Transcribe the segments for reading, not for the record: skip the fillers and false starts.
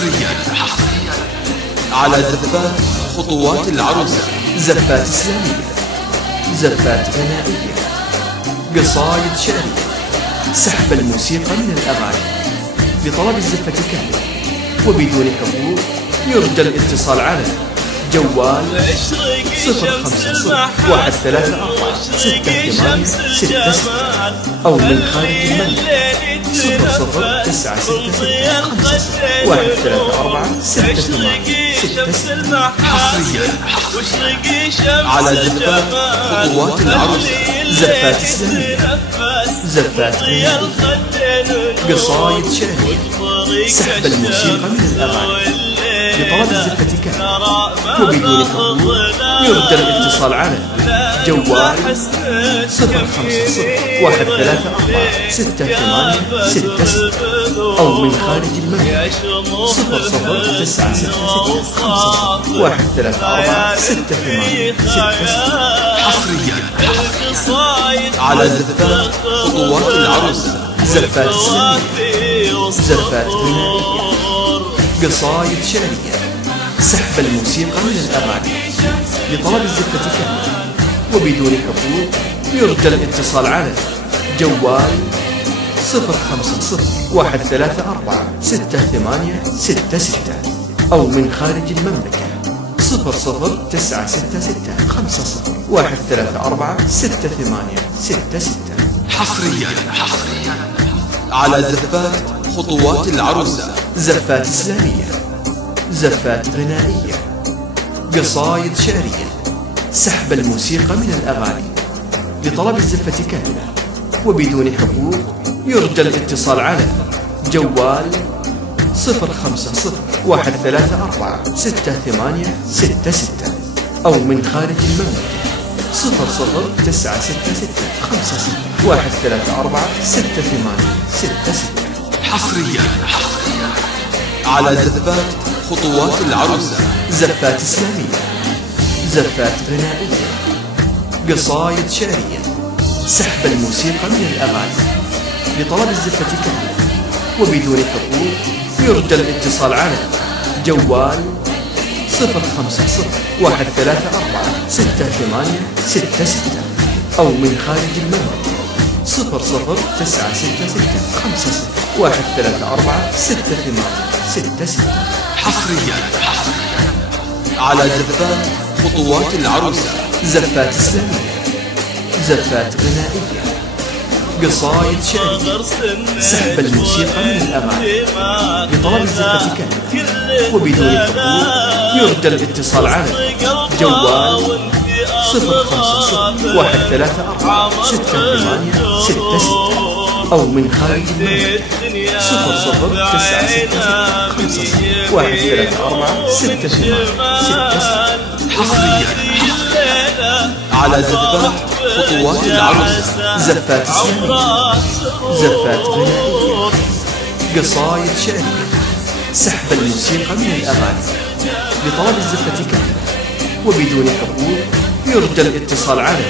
حصريا على زفات خطوات العروسة. زفات إسلامية، زفات غنائية، قصايد شعرية، سحب الموسيقى من الأغاني. لطلب الزفة كاملة وبدون حضور يرجى الاتصال على جوال 050-134-6866 أو من خارج المملكة 00964-134-6866. حصريا على زفات خطوات العروسة. زفات إسلامية، زفات غنائية، قصايد شعرية، سحب الموسيقى من الأغاني. لطلب الزفة كاملة وبدون حضور يرجى الاتصال على جوال 050-134-6866 أو من خارج المملكة 00964-134-6866. حصريا على زفات خطوات العروسة. زفات إسلامية، زفات غنائية، قصايد شعرية، سحب الموسيقى من الأغاني. لطلب الزفة كاملة وبدون حضور يرجى الاتصال على جوال 050-134-6866 أو من خارج المملكة 00964-134-6866. حصريا على زفات خطوات العروسة. زفات إسلامية، زفات غنائية، قصايد شعرية، سحب الموسيقى من الأغاني. لطلب الزفة كاملة وبدون حضور يرجى الاتصال على جوال 050-134-6866 أو من خارج المملكة 00964-134-6866. حصريا على زفات خطوات العروسة. زفات إسلامية، زفات غنائية، قصايد شعرية، سحب الموسيقى من الأغاني. لطلب الزفة كاملة وبدون حضور يرجى الاتصال على جوال 050-134-6866 أو من خارج المملكة 00964-134-6866. حصريا على زفات خطوات العروسة. زفات إسلامية، زفات غنائية، قصايد شعرية، سحب الموسيقى من الأغاني. لطلب الزفة كاملة وبدون حضور يرجى الاتصال على جوال 050-134-6866 أو من خارج المملكة 00964-134-6866. حصريا على زفات خطوات العروسة. زفات إسلامية، زفات غنائية، قصايد شعرية، سحب الموسيقى من الأغاني. لطلب الزفة كاملة وبدون حضور يرجى الاتصال على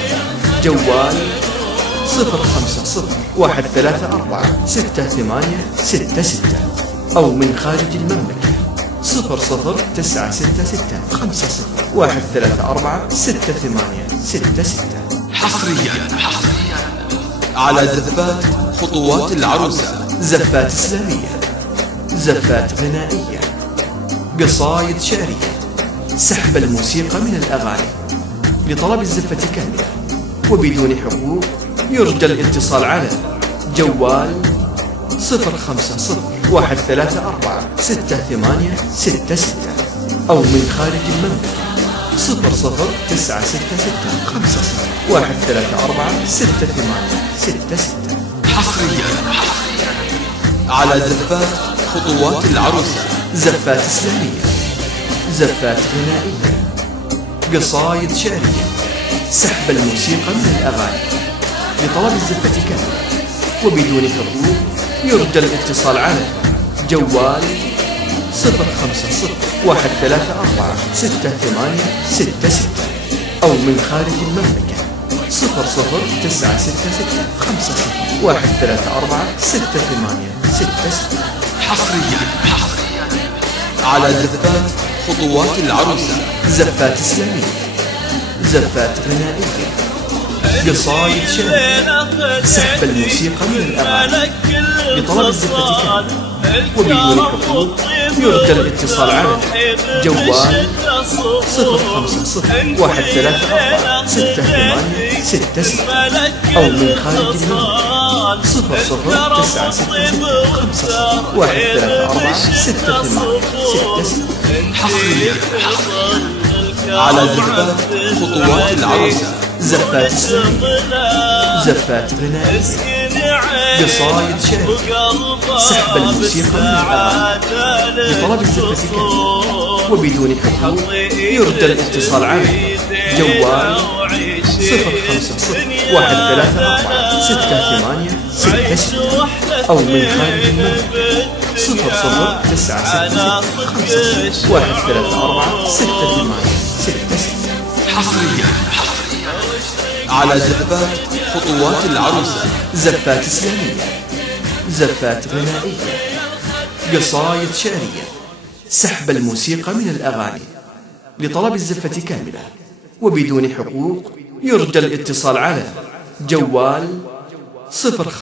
جوال 050-134-6866 أو من خارج المملكة 00964-134-6866. حصريا على زفات خطوات العروسة. زفات إسلامية، زفات غنائية، قصايد شعرية، سحب الموسيقى من الأغاني. لطلب الزفة كاملة وبدون حضور يرجى الاتصال على جوال 050-134-6866 أو من خارج المملكة 00964-134-6866. حصريا على زفات خطوات العروسة. زفات إسلامية، زفات غنائية، قصايد شعرية، سحب الموسيقى من الأغاني. لطلب الزفة كاملة وبدون حضور يرجى الاتصال على جوال 050-134-6866 أو من خارج المملكة 00964-134-6866. حصريا على زفات خطوات العروسة. زفات إسلامية، زفات غنائية، قصايد شعرية، سحب الموسيقى من الأغاني. لطلب الزفة كاملة وبدون حقوق يرجى الاتصال على جوال 050134686 أو من خارج المملكة 0096350134686. حصريا على زفات خطوات العروسة. زفات إسلامية، زفات غنائية، قصايد شعرية، سحب الموسيقى من الأغاني. لطلب الزفة كاملة وبدون حقوق يرجى الاتصال على جوال 050134686 أو من خارج المملكة 0096350134686. حصريا على زفات خطوات العروسة. زفات إسلامية، زفات غنائية، قصايد شعرية، سحب الموسيقى من الأغاني. لطلب الزفة كاملة وبدون حقوق يرجى الاتصال على جوال 0